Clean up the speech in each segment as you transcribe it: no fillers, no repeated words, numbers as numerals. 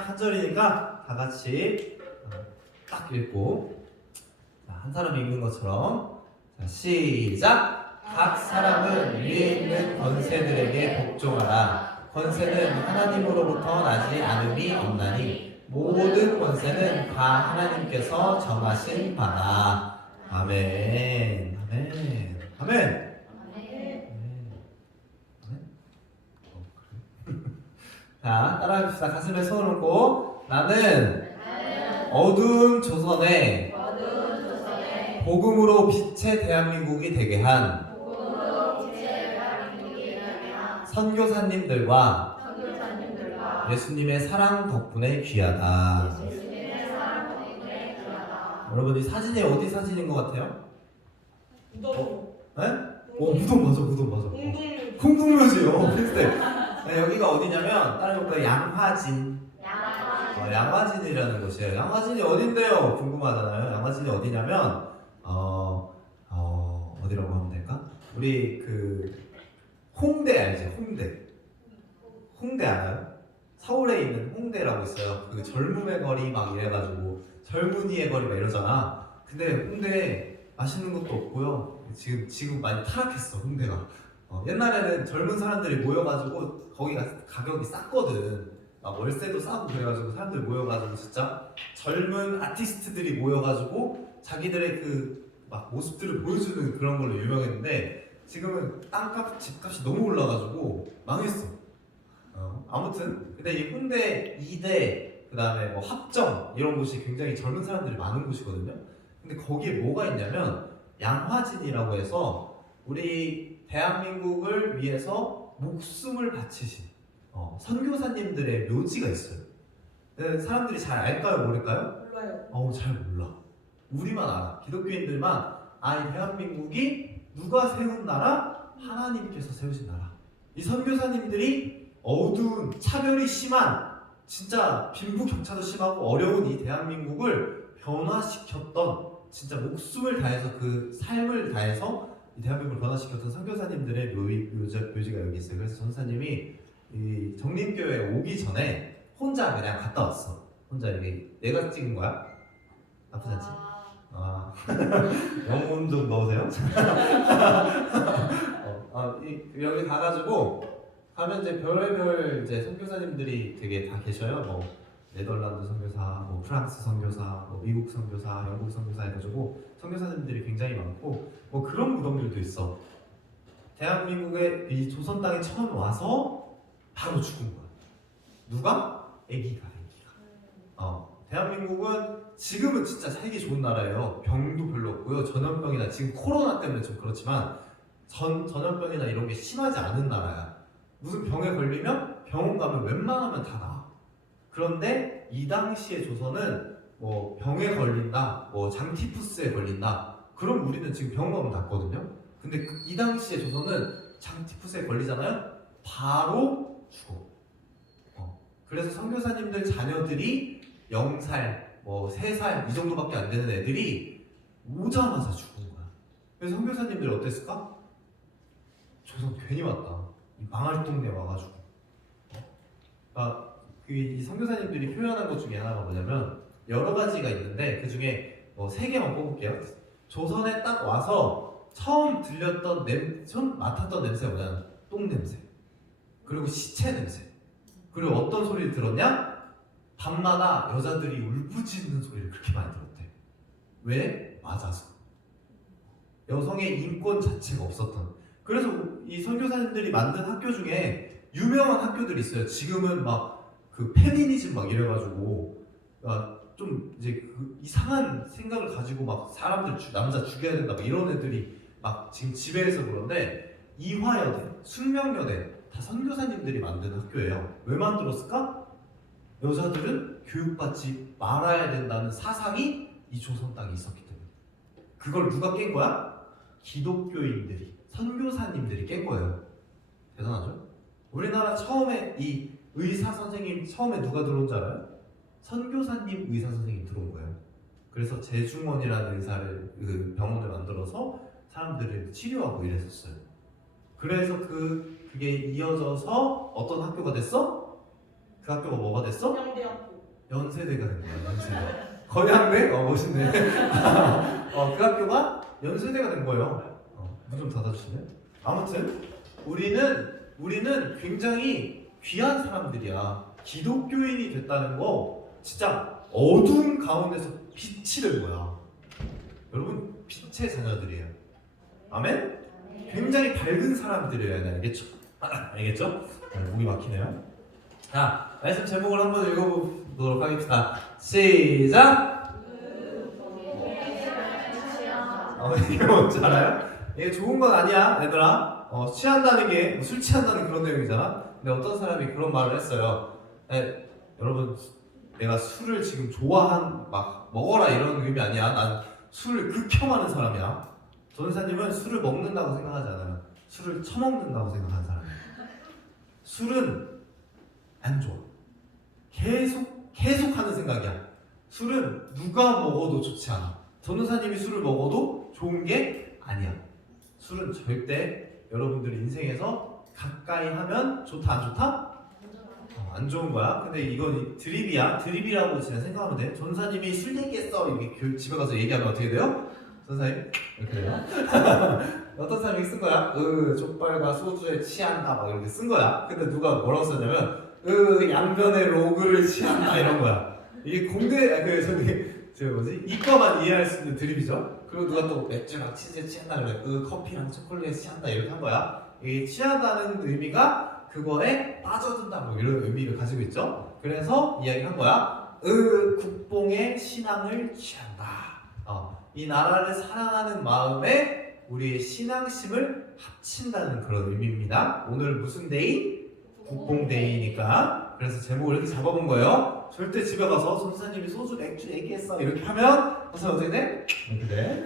딱 한 절이니까 다 같이 딱 읽고, 자, 한 사람 읽는 것처럼. 자, 시작. 각 사람은 위에 있는 권세들에게 복종하라. 권세는 하나님으로부터 나지 않음이 없나니 모든 권세는 다 하나님께서 정하신 바다. 아멘. 아멘. 아멘. 자, 따라합시다. 가슴에 손을 얹고, 나는 어두운 조선에 복음으로 빛의 대한민국이 되게 한 선교사님들과 예수님의 사랑 덕분에 귀하다. 여러분, 이 사진이 어디 사진인 것 같아요? 무덤. 네? 무덤 맞아, 무덤 맞아. 콩국묘지요. 비슷해. 네, 여기가 어디냐면, 다른 것보다 양화진. 양화진이라는 곳이에요. 양화진이 어딘데요? 궁금하잖아요. 양화진이 어디냐면, 어디라고 하면 될까? 우리 홍대 알지? 홍대 알아요? 서울에 있는 홍대라고 있어요. 그 젊음의 거리 막 이래가지고 젊은이의 거리 막 이러잖아. 근데 홍대 맛있는 것도 없고요. 지금 많이 타락했어, 홍대가. 옛날에는 젊은 사람들이 모여가지고 거기가 가격이 쌌거든. 막 월세도 싸고 그래가지고 사람들 모여가지고 진짜 젊은 아티스트들이 모여가지고 자기들의 막 모습들을 보여주는 그런 걸로 유명했는데, 지금은 땅값, 집값이 너무 올라가지고 망했어. 아무튼 근데 이 홍대 2대 그다음에 뭐 합정 이런 곳이 굉장히 젊은 사람들이 많은 곳이거든요. 근데 거기에 뭐가 있냐면 양화진이라고 해서 우리 대한민국을 위해서 목숨을 바치신 선교사님들의 묘지가 있어요. 사람들이 잘 알까요, 모를까요? 몰라요. 잘 몰라. 우리만 알아. 기독교인들만 이 대한민국이 누가 세운 나라? 하나님께서 세우신 나라. 이 선교사님들이 어두운 차별이 심한, 진짜 빈부격차도 심하고 어려운 이 대한민국을 변화시켰던, 진짜 목숨을 다해서 그 삶을 다해서 이 대한민국을 변화시켰던 선교사님들의 묘지가 여기 있어요. 그래서 전사님이 이 정림교회에 오기 전에 혼자 그냥 갔다 왔어. 혼자 이게 내가 찍은 거야? 나쁘지 않지? 영혼 좀 넣으세요. 여기 가가지고 가면 이제 별의별 이제 선교사님들이 되게 다 계셔요. 뭐 네덜란드 선교사, 뭐 프랑스 선교사, 뭐 미국 선교사, 영국 선교사 해가지고 선교사님들이 굉장히 많고, 뭐 그런 무덤들도 있어. 대한민국에 이 조선 땅에 처음 와서 바로 죽은 거야. 누가? 애기가. 대한민국은 지금은 진짜 살기 좋은 나라예요. 병도 별로 없고요. 전염병이나 지금 코로나 때문에 좀 그렇지만 전염병이나 이런 게 심하지 않은 나라야. 무슨 병에 걸리면 병원 가면 웬만하면 다 나아. 그런데 이 당시의 조선은 뭐 병에 걸린다, 뭐 장티푸스에 걸린다, 그럼 우리는 지금 병원 가면 낫거든요. 근데 이 당시의 조선은 장티푸스에 걸리잖아요? 바로 죽어. 그래서 선교사님들 자녀들이 0살, 뭐 3살 이 정도밖에 안 되는 애들이 오자마자 죽은 거야. 그래서 선교사님들이 어땠을까? 조선 괜히 왔다. 이 망할 동네 와가지고. 이 선교사님들이 표현한 것 중에 하나가 뭐냐면, 여러 가지가 있는데 그 중에 뭐 3개만 뽑을게요. 조선에 딱 와서 처음 맡았던 냄새가 뭐냐면 똥 냄새, 그리고 시체 냄새, 그리고 어떤 소리를 들었냐? 밤마다 여자들이 울부짖는 소리를 그렇게 많이 들었대. 왜? 맞아서. 여성의 인권 자체가 없었던. 그래서 이 선교사님들이 만든 학교 중에 유명한 학교들이 있어요. 지금은 막 페미니즘 막 이래가지고 좀 이제 이상한 생각을 가지고 막 사람들 남자 죽여야 된다 막 이런 애들이 막 지금 지배해서 그런데, 이화여대, 숙명여대 다 선교사님들이 만든 학교예요. 왜 만들었을까? 여자들은 교육받지 말아야 된다는 사상이 이 조선 땅에 있었기 때문에. 그걸 누가 깬 거야? 기독교인들이, 선교사님들이 깬 거예요. 대단하죠? 우리나라 처음에 이 의사 선생님 처음에 누가 들어온 줄 알아요? 선교사님 의사 선생님 들어온 거예요. 그래서 재중원이라는 병원을 만들어서 사람들을 치료하고 이랬었어요. 그래서 그게 이어져서 어떤 학교가 됐어? 그 학교가 뭐가 됐어? 양대학교. 연세대가 된 거야. 연세대. 건양대? 멋있네. 그 학교가 연세대가 된 거예요. 문 좀 닫아주시네. 아무튼 우리는 굉장히 귀한 사람들이야. 기독교인이 됐다는 거 진짜 어두운 가운데서 빛이 된 거야. 여러분 빛의 자녀들이에요. 아멘? 굉장히 밝은 사람들이어야 돼. 알겠죠? 알겠죠? 목이 막히네요. 자, 말씀 제목을 한번 읽어보도록 하겠습니다. 시작! 이거 뭔지 알아요? 이게 좋은 건 아니야, 얘들아. 취한다는 게 술 취한다는 그런 내용이잖아. 근데 어떤 사람이 그런 말을 했어요. 여러분, 내가 술을 지금 막 먹어라 이런 의미 아니야. 난 술을 극혐하는 사람이야. 전사님은 술을 먹는다고 생각하지 않아요. 술을 처먹는다고 생각하는 사람이에요. 술은 안 좋아. 계속 하는 생각이야. 술은 누가 먹어도 좋지 않아. 전도사님이 술을 먹어도 좋은 게 아니야. 술은 절대 여러분들 인생에서 가까이 하면 좋다 안 좋다? 안 좋은 거야. 근데 이건 드립이야. 드립이라고 그냥 생각하면 돼. 전사님이 술 얘기했어 이렇게 집에 가서 얘기하면 어떻게 돼요? 전사님 이렇게 돼요. 어떤 사람이 쓴 거야? 족발과 소주에 취한다 막 이렇게 쓴 거야. 근데 누가 뭐라고 썼냐면 양변에 로그를 취한다 이런 거야. 이게 공대 이과만 이해할 수 있는 드립이죠. 그리고 누가 또 맥주랑 치즈에 취한다 그래. 커피랑 초콜릿에 취한다 이렇게 한 거야. 이 취한다는 의미가 그거에 빠져든다 뭐 이런 의미를 가지고 있죠. 그래서 이야기한 거야. 국뽕의 신앙을 취한다. 이 나라를 사랑하는 마음에 우리의 신앙심을 합친다는 그런 의미입니다. 오늘 무슨 데이? 국뽕데이니까. 그래서 제목을 이렇게 잡아본 거예요. 절대 집에 가서 선생님이 소주 맥주 얘기했어 이렇게 하면 선생님 어떻게 돼? 이렇게 돼.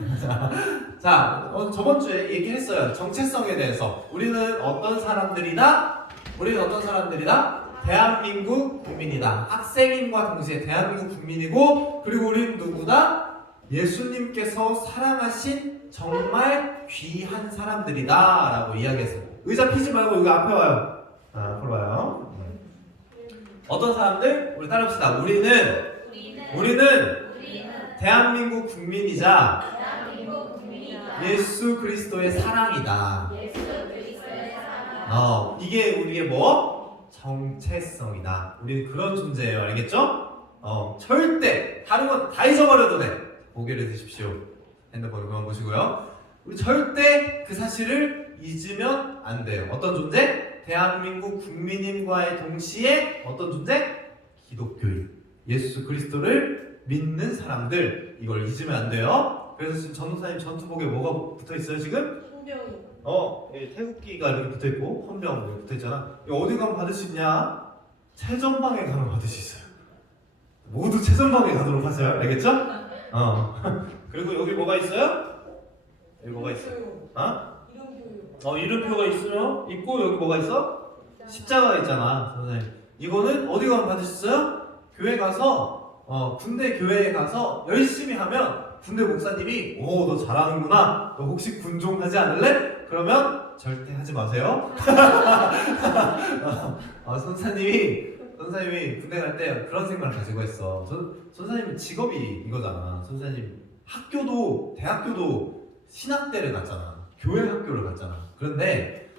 자, 저번 주에 얘기했어요. 정체성에 대해서. 우리는 어떤 사람들이다? 대한민국 국민이다. 학생인과 동시에 대한민국 국민이고, 그리고 우리는 누구다? 예수님께서 사랑하신 정말 귀한 사람들이다 라고 이야기했어요. 의자 피지 말고 여기 앞에 와요. 앞으로 와요. 어떤 사람들? 우리 따라합시다. 우리는 대한민국 국민이자 예수 그리스도의 사랑이다. 이게 우리의 뭐? 정체성이다. 우리는 그런 존재예요. 알겠죠? 절대 다른 건 다 잊어버려도 돼. 고개를 드십시오. 핸드폰을 그만 보시고요. 우리 절대 그 사실을 잊으면 안 돼요. 어떤 존재? 대한민국 국민인과의 동시에 어떤 존재? 기독교인. 예수 그리스도를 믿는 사람들. 이걸 잊으면 안 돼요. 그래서 지금 전도사님 전투복에 뭐가 붙어 있어요 지금? 헌병이. 태극기가 이렇게 붙어 있고 헌병 이렇게 붙어 있잖아. 이거 어디 가면 받을 수 있냐? 최전방에 가면 받을 수 있어요. 모두 최전방에 가도록 하세요. 알겠죠? 그리고 여기 뭐가 있어요? 여기 뭐가 있어요? 이름표가 있고 여기 뭐가 있어? 십자가가 있잖아. 선생님. 이거는 어디 가면 받을 수 있어요? 교회 가서 군대 교회에 가서 열심히 하면 군대 목사님이 너 잘하는구나. 너 혹시 군종 하지 않을래? 그러면 절대 하지 마세요. 선사님이 군대 갈 때 그런 생각을 가지고 있어. 선사님 직업이 이거잖아. 선사님 대학교도 신학대를 갔잖아. 교회 학교를 갔잖아. 그런데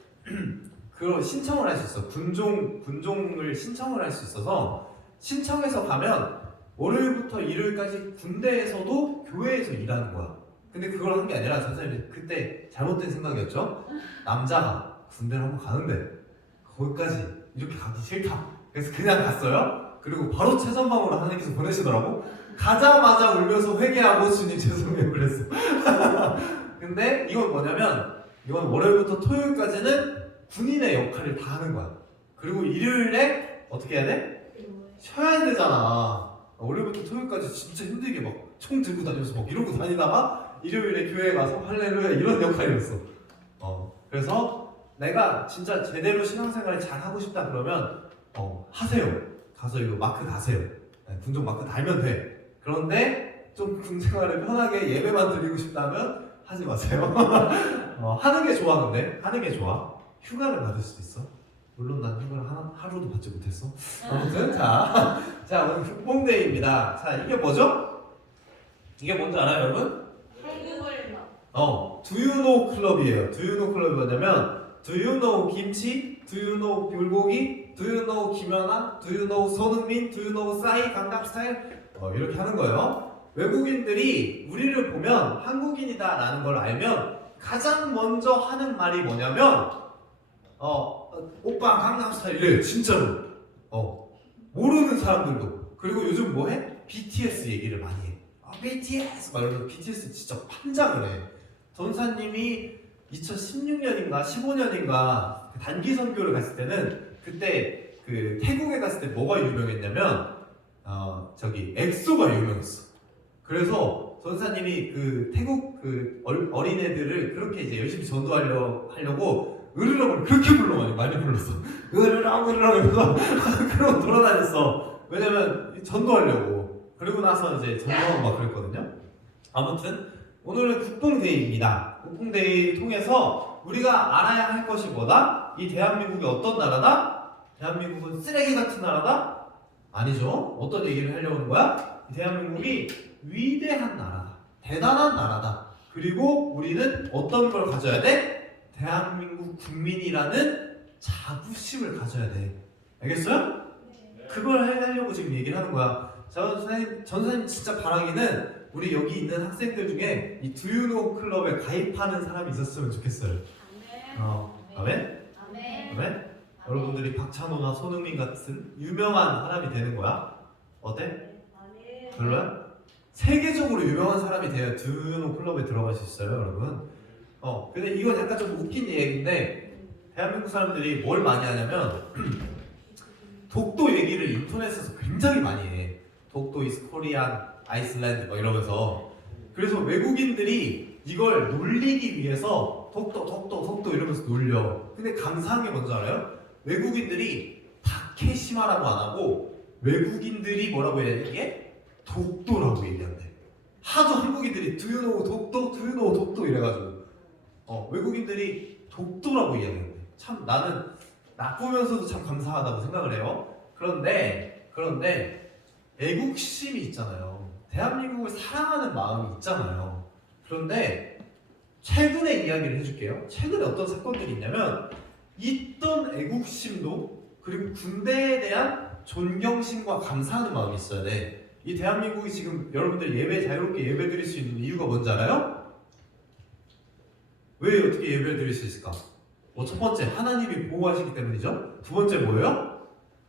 그걸 신청을 할 수 있어. 군종을 신청을 할 수 있어서 신청해서 가면 월요일부터 일요일까지 군대에서도 교회에서 일하는 거야. 근데 그걸 한 게 아니라 선생님이 그때 잘못된 생각이었죠. 남자가 군대를 한번 가는데 거기까지 이렇게 가기 싫다. 그래서 그냥 갔어요. 그리고 바로 최전방으로 하나님께서 보내시더라고. 가자마자 울면서 회개하고 주님 죄송해요 그랬어. 근데 이건 뭐냐면 이건 월요일부터 토요일까지는 군인의 역할을 다 하는 거야. 그리고 일요일에 어떻게 해야 돼? 쉬어야 되잖아. 월요일부터 토요일까지 진짜 힘들게 막 총 들고 다니면서 막 이러고 다니다가 일요일에 교회에 가서 할렐루야 이런 역할이었어. 그래서 내가 진짜 제대로 신앙생활을 잘 하고 싶다 그러면 하세요. 가서 이거 마크 가세요. 군종 마크 달면 돼. 그런데 좀 군생활을 편하게 예배만 드리고 싶다면 하지 마세요. 하는 게 좋아. 근데 하는 게 좋아. 휴가를 받을 수도 있어. 물론 난 이걸 하루도 받지 못했어. 아무튼 자 오늘 국뽕데이입니다. 자 이게 뭐죠? 이게 뭔지 알아요 여러분? 한국을 막. Do you know 클럽이에요. Do you know 클럽이 뭐냐면 Do you know 김치? Do you know 불고기? Do you know 김연아? Do you know 손흥민? Do you know 싸이 강남스타일? 이렇게 하는 거예요. 외국인들이 우리를 보면 한국인이다 라는 걸 알면 가장 먼저 하는 말이 뭐냐면 오빠 강남스타일 이래요. 진짜로. 모르는 사람들도. 그리고 요즘 뭐해? BTS 얘기를 많이 해. BTS 막 이러면서 BTS 진짜 판장을 해. 전사님이 2016년인가 15년인가 단기 선교를 갔을 때는 그때 그 태국에 갔을 때 뭐가 유명했냐면 저기 엑소가 유명했어. 그래서 전사님이 그 태국 그 어린애들을 그렇게 이제 열심히 전도하려고 으르렁을 그렇게 많이 불렀어. 으르렁 이러면서 그러고 돌아다녔어. 왜냐면 전도하려고. 그리고 나서 이제 전도하고 막 그랬거든요. 아무튼 오늘은 국뽕데이입니다. 국뽕데이 통해서 우리가 알아야 할 것이 뭐다? 이 대한민국이 어떤 나라다? 대한민국은 쓰레기 같은 나라다? 아니죠. 어떤 얘기를 하려고 하는 거야? 이 대한민국이 위대한 나라다. 대단한 나라다. 그리고 우리는 어떤 걸 가져야 돼? 대한민국 국민이라는 자부심을 가져야 돼. 알겠어요? 그걸 하려고 지금 얘기를 하는 거야. 전사님 진짜 바라기는 우리 여기 있는 학생들 중에 이 Do You Know 클럽에 가입하는 사람이 있었으면 좋겠어요. 아멘? 아멘? 여러분들이 박찬호나 손흥민 같은 유명한 사람이 되는 거야. 어때? 별로야? 세계적으로 유명한 사람이 돼야 Do You Know 클럽에 들어갈 수 있어요, 여러분. 근데 이건 약간 좀 웃긴 얘기인데 대한민국 사람들이 뭘 많이 하냐면 독도 얘기를 인터넷에서 굉장히 많이 해. 독도 is Korean, 아이슬란드 막 이러면서. 그래서 외국인들이 이걸 놀리기 위해서 독도 이러면서 놀려. 근데 감사한 게 뭔지 알아요? 외국인들이 다케시마라고 안 하고 외국인들이 뭐라고 해야 돼? 이게 독도라고 얘기한대. 하도 한국인들이 Do you know 독도? Do you know 독도 이래가지고 외국인들이 독도라고 얘기하는데 참 나는 나쁘면서도 참 감사하다고 생각을 해요. 그런데 애국심이 있잖아요. 대한민국을 사랑하는 마음이 있잖아요. 그런데 최근의 이야기를 해줄게요. 최근에 어떤 사건들이 있냐면 있던 애국심도 그리고 군대에 대한 존경심과 감사하는 마음이 있어야 돼. 이 대한민국이 지금 여러분들 자유롭게 예배 드릴 수 있는 이유가 뭔지 알아요? 왜 어떻게 예배를 드릴 수 있을까? 첫 번째 하나님이 보호하시기 때문이죠. 두 번째 뭐예요?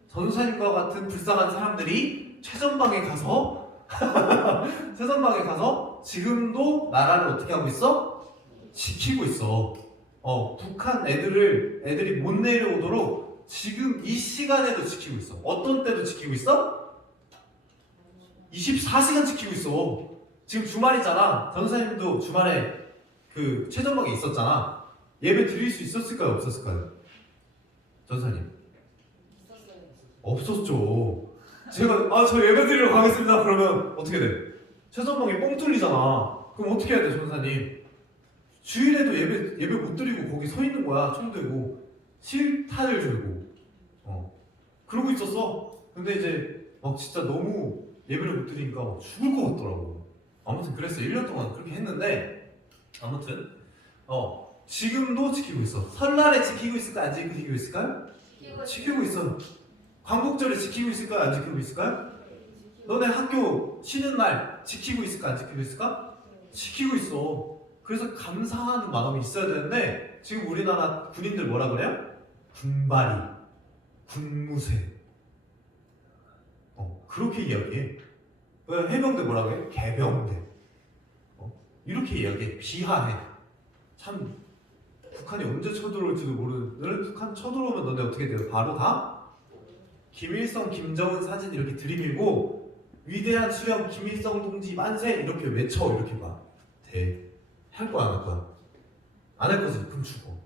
전사님과 같은 불쌍한 사람들이 최전방에 가서 지금도 나라를 어떻게 하고 있어? 지키고 있어. 북한 애들이 못 내려오도록 지금 이 시간에도 지키고 있어. 어떤 때도 지키고 있어? 24시간 지키고 있어. 지금 주말이잖아. 전사님도 주말에 그 최전방에 있었잖아. 예배 드릴 수 있었을까요? 없었을까요? 전사님 없었죠. 제가 저 예배 드리러 가겠습니다. 그러면 어떻게 돼? 최전방에 뻥 뚫리잖아. 그럼 어떻게 해야 돼, 전사님? 주일에도 예배 못 드리고 거기 서 있는 거야. 총 들고 실탄을 들고 그러고 있었어. 근데 이제 진짜 너무 예배를 못 드리니까 죽을 것 같더라고. 아무튼 그랬어. 1년 동안 그렇게 했는데 아무튼 지금도 지키고 있어. 설날에 지키고 있을까? 안 지키고 있을까요? 지키고 있어. 광복절에 지키고 있을까요? 안 지키고 있을까요? 너네 학교 쉬는 날 지키고 있을까? 안 지키고 있을까? 지키고 있어. 그래서 감사하는 마음이 있어야 되는데 지금 우리나라 군인들 뭐라 그래요? 군발이, 군무새. 그렇게 이야기해. 해병대 뭐라고 해? 개병대. 이렇게 이야기해. 비하해. 참 북한이 언제 쳐들어올지도 모르는. 북한 쳐들어오면 너네 어떻게 돼요? 바로 다 김일성, 김정은 사진 이렇게 들이밀고 위대한 수령 김일성 동지 만세 이렇게 외쳐. 이렇게 막 돼. 할 거야 안 할 거야? 안 할 거지. 그럼 죽어.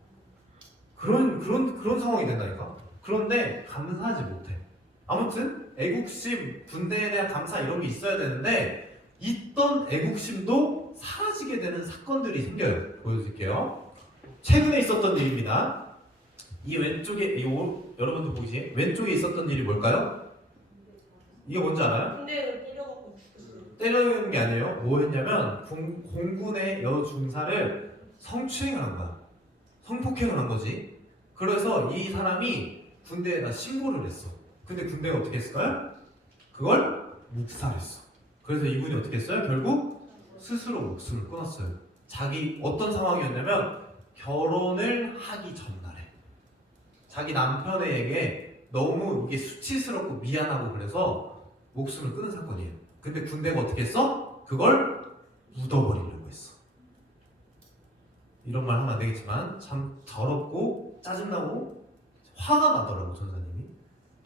그런 상황이 된다니까. 그런데 감사하지 못해. 아무튼 애국심, 군대에 대한 감사 이런 게 있어야 되는데 있던 애국심도 사라지게 되는 사건들이 생겨요. 보여드릴게요. 최근에 있었던 일입니다. 이 왼쪽에 여러분들 보시기에 왼쪽에 있었던 일이 뭘까요? 이게 뭔지 알아요? 군대를 때려갖고 죽였어요. 때리는 게 아니에요. 뭐였냐면 공군의 여중사를 성추행을 한 거야. 성폭행을 한 거지. 그래서 이 사람이 군대에다 신고를 했어. 근데 군대가 어떻게 했을까요? 그걸 묵살했어. 그래서 이분이 어떻게 했어요? 결국 스스로 목숨을 끊었어요. 자기 어떤 상황이었냐면 결혼을 하기 전날에 자기 남편에게 너무 이게 수치스럽고 미안하고 그래서 목숨을 끊은 사건이에요. 근데 군대가 어떻게 했어? 그걸 묻어버리려고 했어. 이런 말 하면 안 되겠지만 참 더럽고 짜증나고 화가 나더라고 전사님이.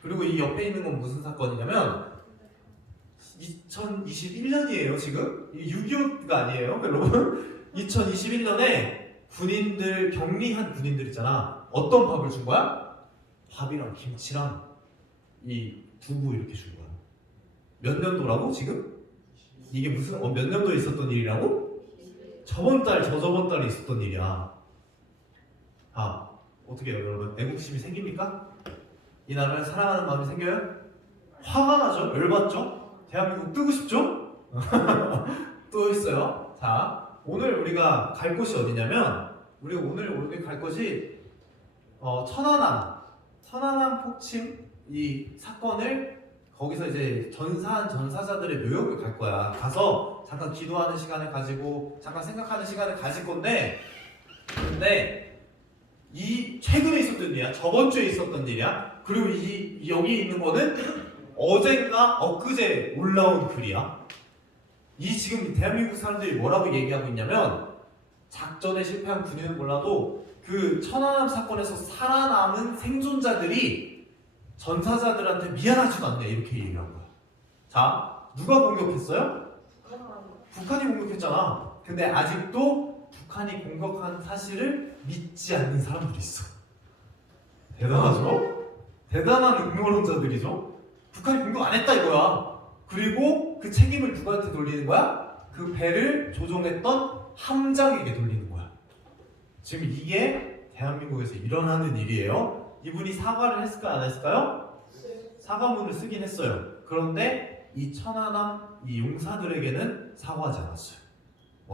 그리고 이 옆에 있는 건 무슨 사건이냐면 2021년이에요 지금? 이게 6.25가 아니에요 여러분. 2021년에 군인들 격리한 군인들 있잖아. 어떤 밥을 준 거야? 밥이랑 김치랑 이 두부 이렇게 준 거야. 몇 년도라고 지금? 이게 무슨 몇 년도에 있었던 일이라고? 저번 달, 저저번 달에 있었던 일이야. 아, 어떻게 해요, 여러분? 애국심이 생깁니까? 이 나라를 사랑하는 마음이 생겨요? 화가 나죠? 열받죠? 대한민국 뜨고 싶죠? 또 있어요. 자, 오늘 우리가 갈 곳이 어디냐면, 오늘 갈 곳이 천안함 폭침 이 사건을 거기서 이제 전사한 전사자들의 묘역을 갈 거야. 가서 잠깐 기도하는 시간을 가지고 잠깐 생각하는 시간을 가질 건데, 근데 이 최근에 있었던 일이야. 저번 주에 있었던 일이야. 그리고 여기 있는 거는 어젠가 엊그제 올라온 글이야. 이 지금 대한민국 사람들이 뭐라고 얘기하고 있냐면 작전에 실패한 군인은 몰라도 그 천안함 사건에서 살아남은 생존자들이 전사자들한테 미안하지도 않네 이렇게 얘기를 한 거야. 자, 누가 공격했어요? 북한이 공격했잖아. 근데 아직도 북한이 공격한 사실을 믿지 않는 사람들이 있어. 대단하죠? 대단한 음모론자들이죠? 북한이 공격 안 했다 이거야. 그리고 그 책임을 누구한테 돌리는 거야? 그 배를 조종했던 함장에게 돌리는 거야. 지금 이게 대한민국에서 일어나는 일이에요. 이분이 사과를 했을까요? 안 했을까요? 사과문을 쓰긴 했어요. 그런데 이 천안함 이 용사들에게는 사과하지 않았어요.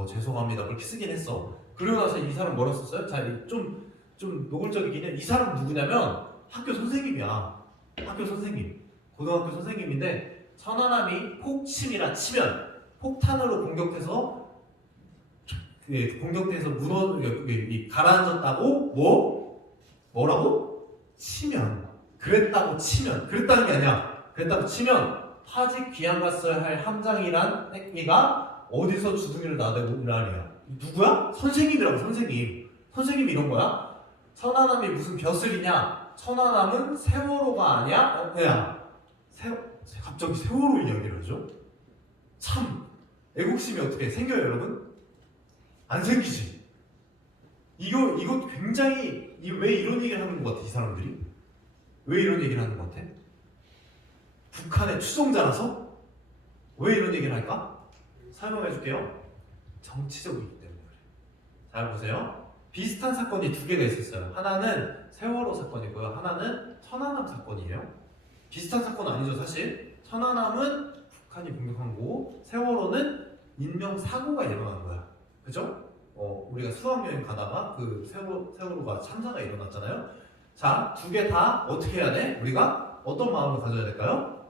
죄송합니다 그렇게 쓰긴 했어. 그러고 나서 이 사람 뭐라 썼어요? 자, 좀 노골적이긴 해. 이 사람 누구냐면 학교 선생님이야. 학교 선생님, 고등학교 선생님인데 천안함이 폭침이라 치면 폭탄으로 공격돼서 가라앉았다고 뭐라고? 치면 그랬다는 게 아니야. 그랬다고 치면 파직 귀양 갔어야 할 함장이란 새끼가 어디서 주둥이를 나대고 이라니야. 누구야? 선생님이라고. 선생님이 이런 거야? 천안함이 무슨 벼슬이냐? 천안함은 세월호가 아니야? 갑자기 세월호 이야기를 하죠? 참 애국심이 어떻게 생겨요 여러분? 안 생기지? 이거 굉장히 왜 이런 얘기를 하는 것 같아 이 사람들이? 왜 이런 얘기를 하는 것 같아? 북한의 추종자라서? 왜 이런 얘기를 할까? 설명해 줄게요. 정치적이기 때문에 그래. 잘 보세요. 비슷한 사건이 두 개가 있었어요. 하나는 세월호 사건이고요. 하나는 천안함 사건이에요. 비슷한 사건은 아니죠 사실. 천안함은 북한이 공격한 거고 세월호는 인명사고가 일어난 거야. 그죠? 우리가 수학여행 가다가 그 세월호가 참사가 일어났잖아요. 자, 두 개 다 어떻게 해야 돼? 우리가 어떤 마음을 가져야 될까요?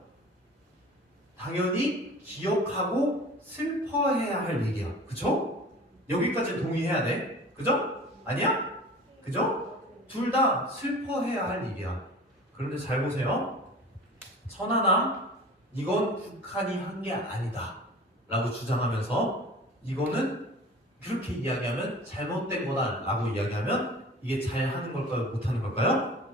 당연히 기억하고 슬퍼해야 할 얘기야. 그쵸? 여기까지 동의해야 돼. 그죠? 아니야? 그죠? 둘 다 슬퍼해야 할 얘기야. 그런데 잘 보세요. 천안함 이건 북한이 한 게 아니다 라고 주장하면서 이거는 그렇게 이야기하면 잘못된 거다 라고 이야기하면 이게 잘하는 걸까요? 못하는 걸까요?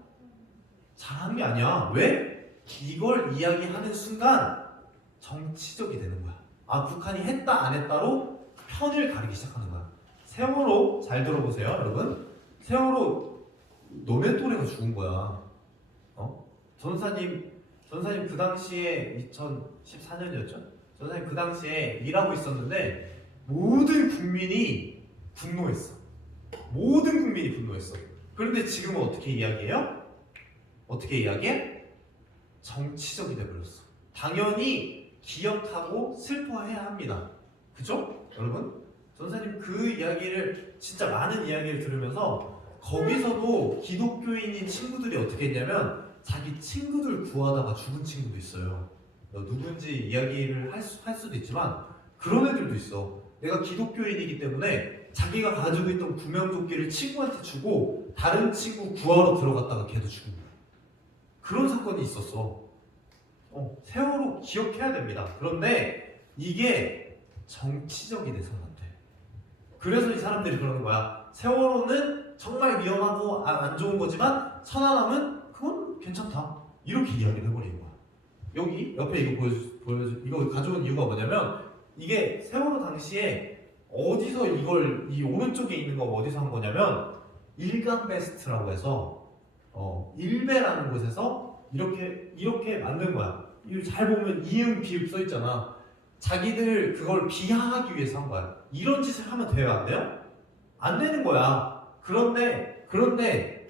잘하는 게 아니야. 왜? 이걸 이야기하는 순간 정치적이 되는 거야. 북한이 했다 안 했다로 편을 가리기 시작하는 거야. 세월호 잘 들어보세요 여러분. 세월호 너네 또래가 죽은 거야. 전사님 그 당시에 2014년이었죠? 전사님 그 당시에 일하고 있었는데 모든 국민이 분노했어. 그런데 지금은 어떻게 이야기해요? 어떻게 이야기해? 정치적이 돼버렸어. 당연히 기억하고 슬퍼해야 합니다. 그죠? 여러분? 전사님 그 이야기를 진짜 많은 이야기를 들으면서 거기서도 기독교인인 친구들이 어떻게 했냐면 자기 친구들 구하다가 죽은 친구도 있어요. 누군지 이야기를 할 수도 있지만 그런 애들도 있어. 내가 기독교인이기 때문에 자기가 가지고 있던 구명조끼를 친구한테 주고 다른 친구 구하러 들어갔다가 걔도 죽은 거야. 그런 사건이 있었어. 세월호 기억해야 됩니다. 그런데 이게 정치적이 돼서는 안 돼. 그래서 이 사람들이 그러는 거야. 세월호는 정말 위험하고 안 좋은 거지만 천안함은 그건 괜찮다. 이렇게 이야기를 해버리는 거야. 여기 옆에 이거 이거 가져온 이유가 뭐냐면 이게 세월호 당시에 어디서 이 오른쪽에 있는 거 어디서 한 거냐면 일간베스트라고 해서 일베라는 곳에서 이렇게 만든 거야. 이거 잘 보면 이응 비읍 써 있잖아. 자기들 그걸 비하하기 위해서 한 거야. 이런 짓을 하면 돼요, 안 돼요? 안 되는 거야. 그런데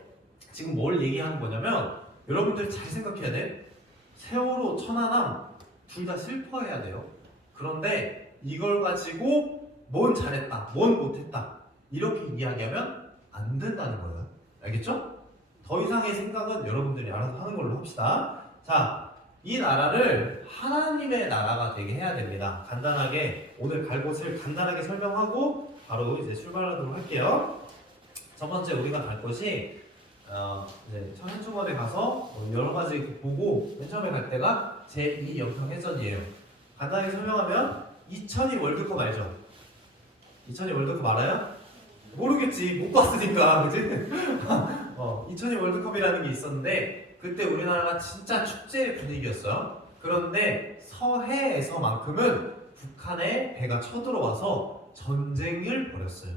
지금 뭘 얘기하는 거냐면 여러분들 잘 생각해야 돼. 세월호, 천안함 둘 다 슬퍼해야 돼요. 그런데 이걸 가지고 뭔 잘했다, 뭔 못했다 이렇게 이야기하면 안 된다는 거예요. 알겠죠? 더 이상의 생각은 여러분들이 알아서 하는 걸로 합시다. 자, 이 나라를 하나님의 나라가 되게 해야 됩니다. 간단하게 오늘 갈 곳을 간단하게 설명하고 바로 이제 출발하도록 할게요. 첫 번째 우리가 갈 곳이 이제 천연충원에 가서 여러 가지 보고 맨 처음에 갈 때가 제2 연평해전이에요. 간단하게 설명하면 2002 월드컵 알죠? 2002 월드컵 알아요? 모르겠지, 못 봤으니까, 그치? 2002 월드컵이라는 게 있었는데 그때 우리나라가 진짜 축제 분위기였어요. 그런데 서해에서만큼은 북한에 배가 쳐들어와서 전쟁을 벌였어요.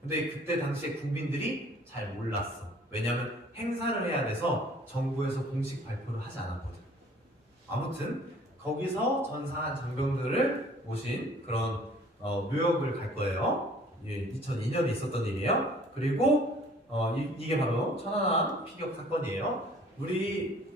근데 그때 당시에 국민들이 잘 몰랐어. 왜냐면 행사를 해야 돼서 정부에서 공식 발표를 하지 않았거든. 아무튼 거기서 전사한 장병들을 모신 그런 묘역을 갈 거예요. 2002년에 있었던 일이에요. 그리고 이게 바로 천안함 피격 사건이에요. 우리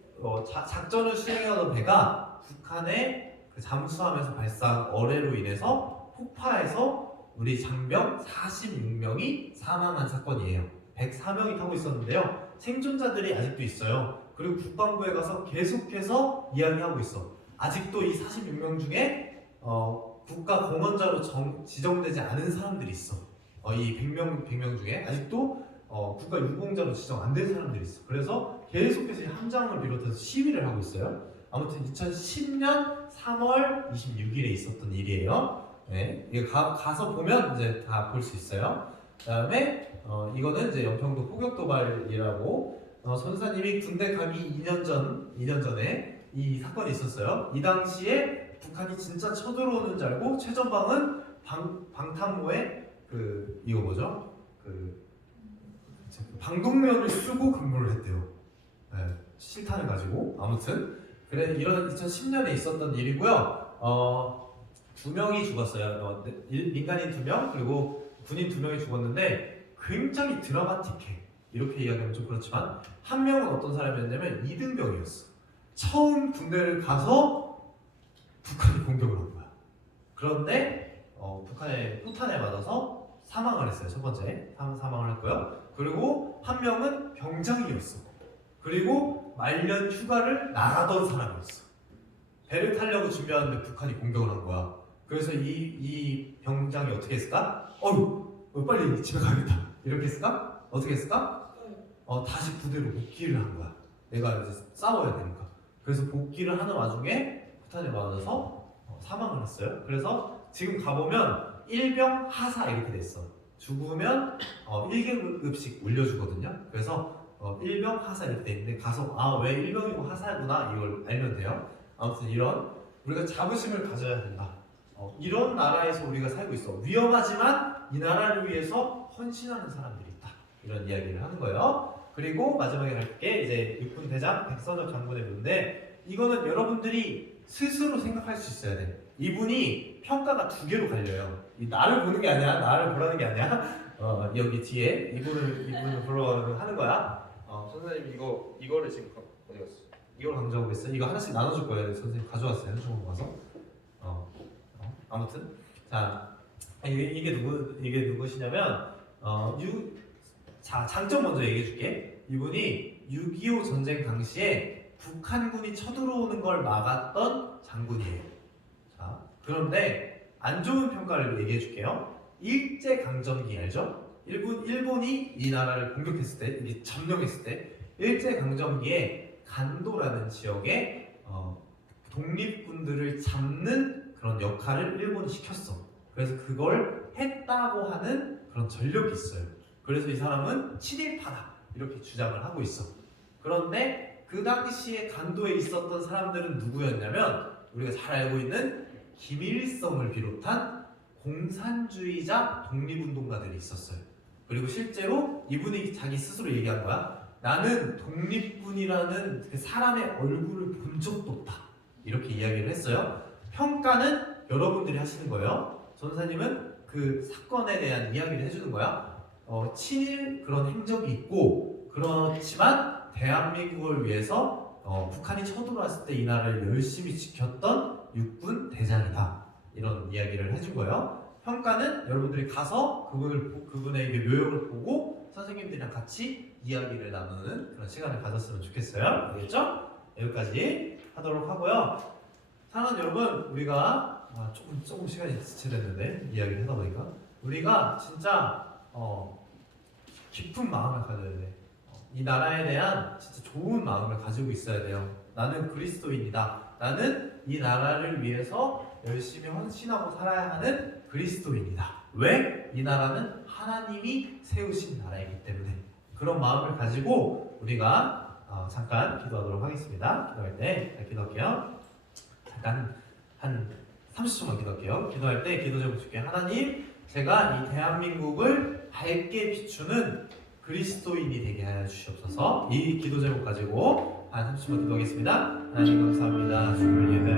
작전을 수행하던 배가 북한의 그 잠수함에서 발사한 어뢰로 인해서 폭파해서 우리 장병 46명이 사망한 사건이에요. 104명이 타고 있었는데요. 생존자들이 아직도 있어요. 그리고 국방부에 가서 계속해서 이야기하고 있어. 아직도 이 46명 중에 국가 공헌자로 지정되지 않은 사람들이 있어. 이 100명 중에 아직도 국가 유공자로 지정 안 된 사람들이 있어. 그래서 계속해서 이 함장을 비롯해서 시위를 하고 있어요. 아무튼 2010년 3월 26일에 있었던 일이에요. 네, 이거 가서 보면 이제 다 볼 수 있어요. 그다음에 이거는 이제 연평도 포격 도발이라고 선사님이 군대 가기 2년 전에 이 사건이 있었어요. 이 당시에 북한이 진짜 쳐들어오는 줄 알고 최전방은 방탄모에 이거 뭐죠? 방독면을 쓰고 근무를 했대요. 네, 실탄을 가지고. 아무튼 그래 이런 2010년에 있었던 일이고요. 2명이 죽었어요. 민간인 2명 그리고 군인 2명이 죽었는데 굉장히 드라마틱해. 이렇게 이야기하면 좀 그렇지만 한 명은 어떤 사람이었냐면 이등병이었어. 처음 군대를 가서 북한이 공격을 한 거야. 그런데 북한의 포탄에 맞아서 사망을 했어요. 첫 번째 사망을 했고요. 그리고 한 명은 병장이었어. 그리고 말년 휴가를 나가던 사람이었어. 배를 타려고 준비하는데 북한이 공격을 한 거야. 그래서 이 병장이 어떻게 했을까? 빨리 집에 가야겠다. 이렇게 했을까? 어떻게 했을까? 다시 부대로 복귀를 한 거야. 내가 이제 싸워야 되니까. 그래서 복귀를 하는 와중에 포탄에 맞아서 사망을 했어요. 그래서 지금 가보면 일병 하사 이렇게 됐어. 죽으면 1계급씩 올려주거든요. 그래서 일병 하사 이렇게 돼 있는데 가서 왜 일병이고 하사구나 이걸 알면 돼요. 아무튼 이런 우리가 자부심을 가져야 된다. 이런 나라에서 우리가 살고 있어. 위험하지만 이 나라를 위해서 헌신하는 사람들이 있다. 이런 이야기를 하는 거예요. 그리고 마지막에 갈 게 이제 육군 대장 백선엽 장군의 묘인데 이거는 여러분들이 스스로 생각할 수 있어야 돼. 이분이 평가가 2개로 갈려요. 나를 보는 게 아니야. 나를 보라는 게 아니야. 여기 뒤에 이분을 보러 하는 거야. 선생님 이거를 지금 이걸 강조하고 있어요. 이거 하나씩 나눠줄 거예요. 선생님 가져왔어요. 중국 가서. 아무튼 이게 누구시냐면 장점 먼저 얘기해줄게. 이분이 6.25 전쟁 당시에 북한군이 쳐들어오는 걸 막았던 장군이에요. 자, 그런데 안 좋은 평가를 얘기해줄게요. 일제강점기 알죠? 일본이 이 나라를 공격했을 때, 이게 점령했을 때, 일제강점기에 간도라는 지역에 독립군들을 잡는 그런 역할을 일본이 시켰어. 그래서 그걸 했다고 하는 그런 전력이 있어요. 그래서 이 사람은 친일파다 이렇게 주장을 하고 있어. 그런데 그 당시에 간도에 있었던 사람들은 누구였냐면 우리가 잘 알고 있는 김일성을 비롯한 공산주의자 독립운동가들이 있었어요. 그리고 실제로 이분이 자기 스스로 얘기한 거야. 나는 독립군이라는 그 사람의 얼굴을 본 적도 없다. 이렇게 이야기를 했어요. 평가는 여러분들이 하시는 거예요. 전사님은 그 사건에 대한 이야기를 해주는 거야. 친일 그런 행적이 있고 그렇지만 대한민국을 위해서 북한이 쳐들어왔을 때 이 나라를 열심히 지켰던 육군 대장이다. 이런 이야기를 해준 거예요. 평가는 여러분들이 가서 그분의 이게 묘역을 보고 선생님들이랑 같이 이야기를 나누는 그런 시간을 가졌으면 좋겠어요. 알겠죠? 여기까지 하도록 하고요. 사랑하는 여러분, 우리가 조금 시간이 지체됐는데 이야기를 하다 보니까 우리가 진짜 깊은 마음을 가져야 돼. 이 나라에 대한 진짜 좋은 마음을 가지고 있어야 돼요. 나는 그리스도인이다. 나는 이 나라를 위해서 열심히 헌신하고 살아야 하는 그리스도인이다. 왜? 이 나라는 하나님이 세우신 나라이기 때문에. 그런 마음을 가지고 우리가 잠깐 기도하도록 하겠습니다. 기도할 때 기도할게요. 잠깐 한 30초만 기도할게요. 기도할 때 기도 제목 줄게요. 하나님, 제가 이 대한민국을 밝게 비추는 그리스도인이 되게 하여 주시옵소서. 이 기도 제목 가지고 한 30초만 기도하겠습니다. 하나님 감사합니다. 주를 예배합니다.